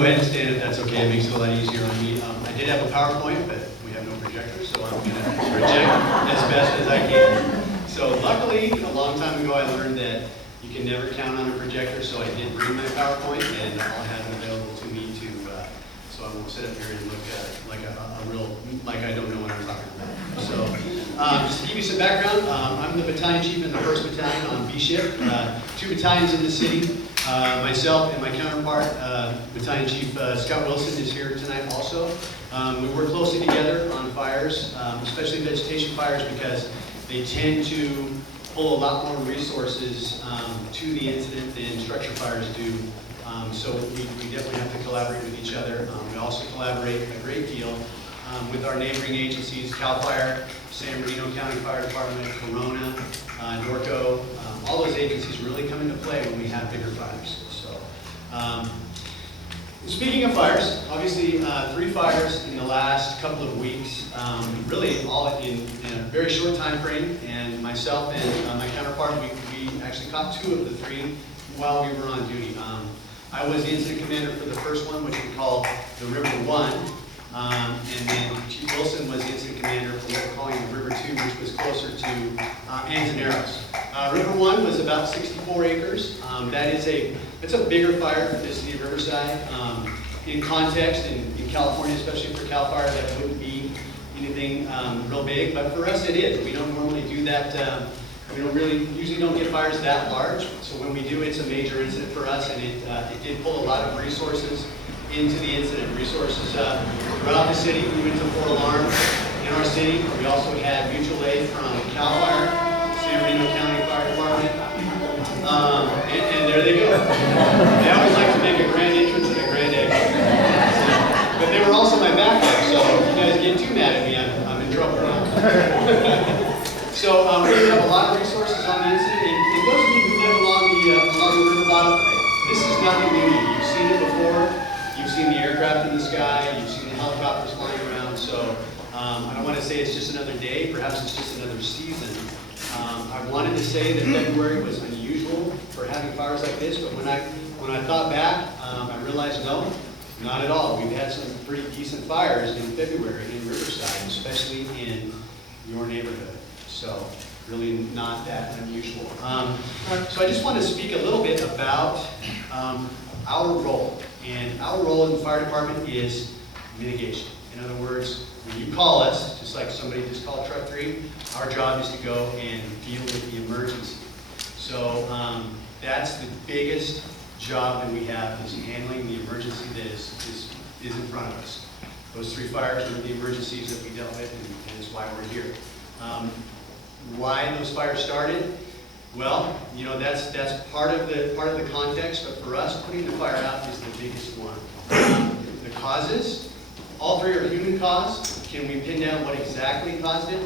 go ahead and stand if that's okay. It makes it a lot easier on me. I did have a PowerPoint, but we have no projector, so I'm going to project as best as I can. So luckily, a long time ago, I learned that you can never count on a projector, so I did bring my PowerPoint, and I'll have it available to me so I won't sit up here and look like I don't know what I'm talking about. So just to give you some background, I'm the battalion chief in the 1st Battalion on B shift, 2 battalions in the city. Myself and my counterpart, Battalion Chief Scott Wilson, is here tonight also. We work closely together on fires, especially vegetation fires, because they tend to pull a lot more resources to the incident than structure fires do. So we definitely have to collaborate with each other. We also collaborate a great deal with our neighboring agencies, CAL FIRE, San Bernardino County Fire Department, Corona, Norco. All those agencies really come into play when we have bigger fires. So, speaking of fires, obviously 3 fires in the last couple of weeks, really all in a very short time frame. And myself and my counterpart, we actually caught 2 of the 3 while we were on duty. I was the incident commander for the first one, which we call the River 1. And then Chief Wilson was the incident commander for what we're calling the River 2, which was closer to Anzaneros. River 1 was about 64 acres. It's a bigger fire for the city of Riverside. In context, in California, especially for CAL FIRE, that wouldn't be anything real big, but for us it is. We don't normally do that. We usually don't get fires that large. So when we do, it's a major incident for us, and it did pull a lot of resources into the incident. Resources throughout the city, even to 4 alarms in our city. We also had mutual aid from CAL FIRE, San Bernardino County Fire Department, and there they go. They always like to make a grand entrance and a grand exit. But they were also my backup, so if you guys get too mad at me, I'm in trouble now. So we have a lot of resources on the incident, and those of you who live along the river bottom, this is nothing new. You've seen it before. You've seen the aircraft in the sky. You've seen the helicopters flying around. So I don't want to say it's just another day. Perhaps it's just another season. I wanted to say that February was unusual for having fires like this, but when I thought back, I realized no, not at all. We've had some pretty decent fires in February in Riverside, especially in your neighborhood. So really not that unusual. So I just want to speak a little bit about our role. And our role in the fire department is mitigation. In other words, when you call us, just like somebody just called Truck 3, our job is to go and deal with the emergency. So that's the biggest job that we have, is handling the emergency that is in front of us. Those 3 fires were the emergencies that we dealt with, and it's why we're here. Why those fires started? Well, that's part of the context, but for us, putting the fire out is the biggest one. The causes, all 3 are human caused. Can we pin down what exactly caused it?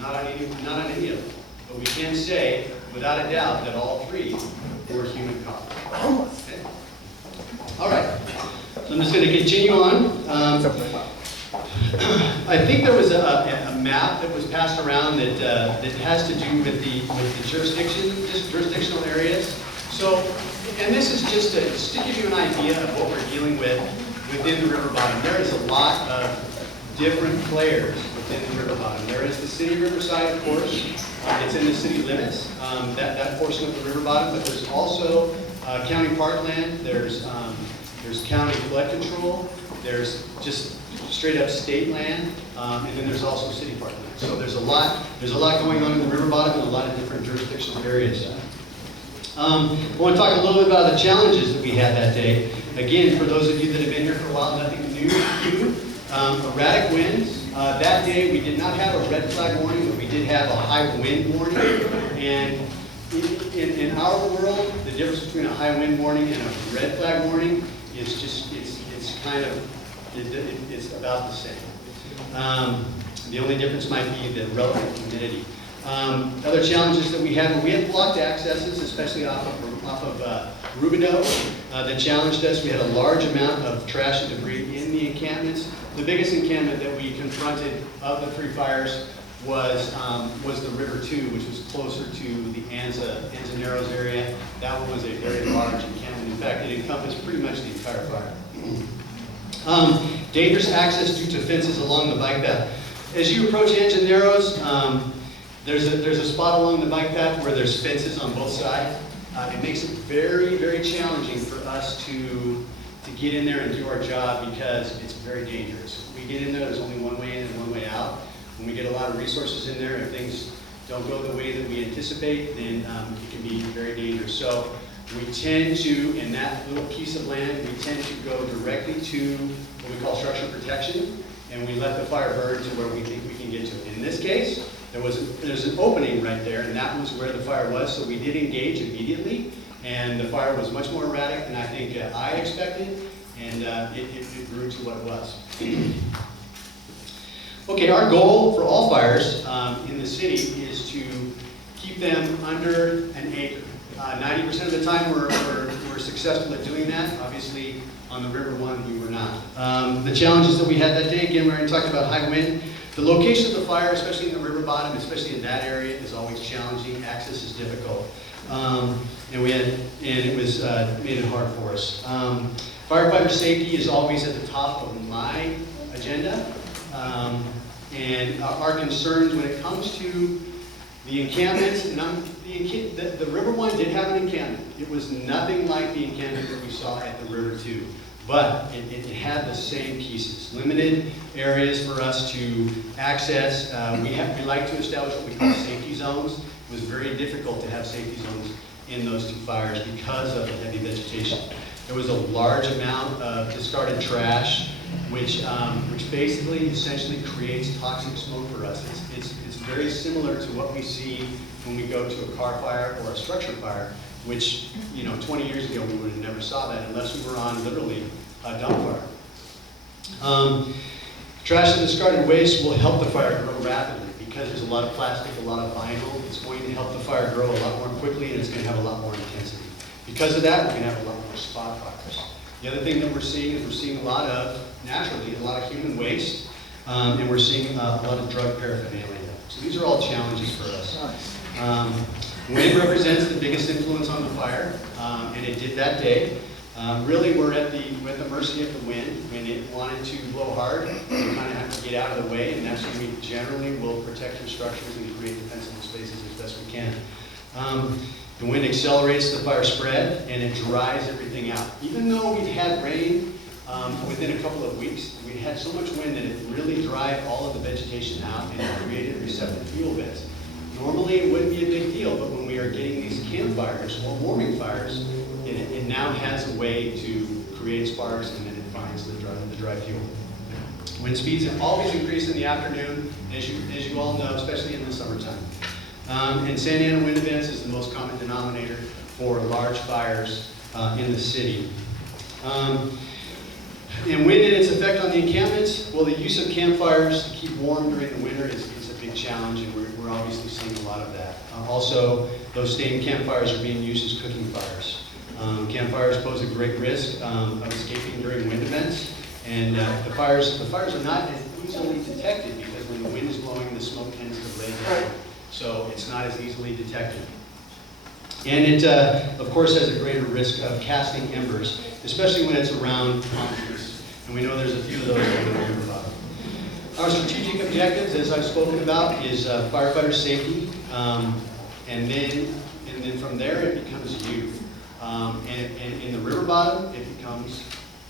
Not on any of them. But we can say, without a doubt, that all 3 were human caused. Okay? All right. So I'm just going to continue on. I think there was a map that was passed around that has to do with the jurisdictional areas. So, and this is just to give you an idea of what we're dealing with within the river bottom. There is a lot of different players within the river bottom. There is the city of Riverside, of course. It's in the city limits, that portion of the river bottom. But there's also county parkland. There's county flood control. There's just straight up state land, and then there's also city parkland. So there's a lot going on in the river bottom and a lot of different jurisdictional areas. I want to talk a little bit about the challenges that we had that day. Again, for those of you that have been here for a while, nothing new. Erratic winds. That day we did not have a red flag warning, but we did have a high wind warning. And in our world, the difference between a high wind warning and a red flag warning is just it's kind of it's about the same. The only difference might be the relative humidity. Other challenges that we had blocked accesses, especially off of Rubidoux, that challenged us. We had a large amount of trash and debris in the encampments. The biggest encampment that we confronted of the 3 fires was the River 2, which was closer to the Anzaneros area. That one was a very large encampment. In fact, it encompassed pretty much the entire fire. Dangerous access due to fences along the bike path. As you approach Engine Narrows, there's a spot along the bike path where there's fences on both sides. It makes it very, very challenging for us to get in there and do our job because it's very dangerous. When we get in there, there's only one way in and one way out. When we get a lot of resources in there, if things don't go the way that we anticipate, then it can be very dangerous. So we tend to, in that little piece of land, we tend to go directly to what we call structure protection, and we let the fire burn to where we think we can get to it. In this case, there's an opening right there, and that was where the fire was, so we did engage immediately, and the fire was much more erratic than I think I expected, and it grew to what it was. Okay, our goal for all fires in the city is to keep them under an acre. 90% of the time we're successful at doing that. Obviously, on the River One, we were not. The challenges that we had that day, again, we already talked about high wind. The location of the fire, especially in the river bottom, especially in that area, is always challenging. Access is difficult. And it was made it hard for us. Firefighter safety is always at the top of my agenda. And our concerns when it comes to the encampments, and the River One did have an encampment. It was nothing like the encampment that we saw at the River Two, but it had the same pieces. Limited areas for us to access. We like to establish what we call safety zones. It was very difficult to have safety zones in those two fires because of the heavy vegetation. There was a large amount of discarded trash, which basically, essentially creates toxic smoke for us. It's very similar to what we see when we go to a car fire or a structure fire, which 20 years ago we would have never saw that unless we were on literally a dump fire. Trash and discarded waste will help the fire grow rapidly because there's a lot of plastic, a lot of vinyl. It's going to help the fire grow a lot more quickly, and it's going to have a lot more intensity. Because of that, we're going to have a lot more spot fires. The other thing that we're seeing is a lot of, naturally, a lot of human waste, and we're seeing a lot of drug paraphernalia. So these are all challenges for us. Wind represents the biggest influence on the fire, and it did that day. Really, we're at the mercy of the wind. When it wanted to blow hard, we kind of have to get out of the way, and that's when we generally will protect your structures and create defensible spaces as best we can. The wind accelerates the fire spread, and it dries everything out. Even though we had rain within a couple of weeks, we had so much wind that it really dried all of the vegetation out, and it created receptive fuel beds. Normally, it wouldn't be a big deal, but when we are getting these campfires or warming fires, it now has a way to create sparks, and then it finds the dry fuel. Wind speeds have always increased in the afternoon, as you all know, especially in the summertime. And Santa Ana wind events is the most common denominator for large fires in the city. And wind and its effect on the encampments, well, the use of campfires to keep warm during the winter is a big challenge, and we're obviously seeing a lot of that. Also, those same campfires are being used as cooking fires. Campfires pose a great risk of escaping during wind events, and the fires are not as easily detected because when the wind is blowing, the smoke tends to lay down. So it's not as easily detected. And it, of course, has a greater risk of casting embers, especially when it's around palm trees. And we know there's a few of those in the river bottom. Our strategic objectives, as I've spoken about, is firefighter safety. And then from there, it becomes you. And in the river bottom, it becomes,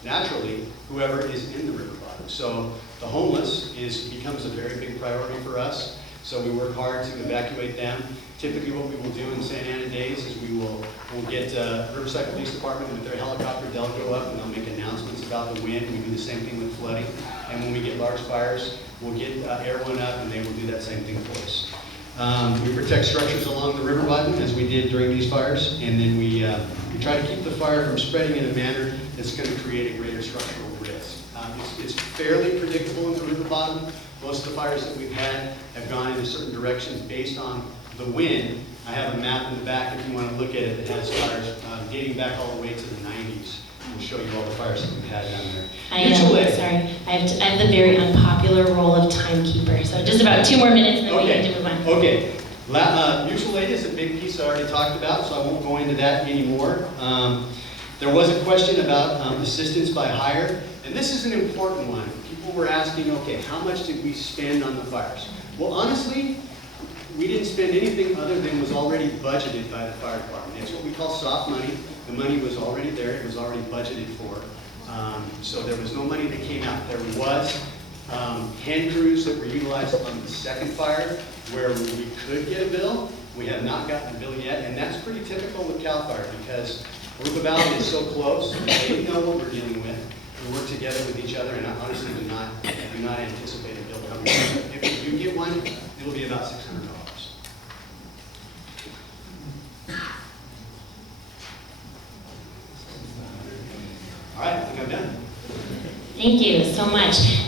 naturally, whoever is in the river bottom. So the homeless becomes a very big priority for us. So we work hard to evacuate them. Typically what we will do in Santa Ana days is we'll get Riverside Police Department with their helicopter. They'll go up and they'll make announcements about the wind. We do the same thing with flooding. And when we get large fires, we'll get Air One up and they will do that same thing for us. We protect structures along the river bottom as we did during these fires. And then we try to keep the fire from spreading in a manner that's going to create a greater structural risk. It's fairly predictable in the river bottom. Most of the fires that we've had have gone in certain directions based on the wind. I have a map in the back if you want to look at it that has fires dating back all the way to the 90s. We'll show you all the fires that we've had down there. I have the very unpopular role of timekeeper. So just about 2 more minutes and then we need to move on. Okay. Mutual aid is a big piece I already talked about, so I won't go into that anymore. There was a question about assistance by hire, and this is an important one. People were asking, okay, how much did we spend on the fires? Well, honestly, we didn't spend anything other than was already budgeted by the fire department. It's what we call soft money. The money was already there. It was already budgeted for. So there was no money that came out. There was hand crews that were utilized on the second fire where we could get a bill. We have not gotten a bill yet, and that's pretty typical with CAL FIRE because Aruba Valley is so close. They know what we're dealing with. We work together with each other, and I honestly do not anticipate a bill coming. If we do get one, it'll be about $600. All right, I think I'm done. Thank you so much.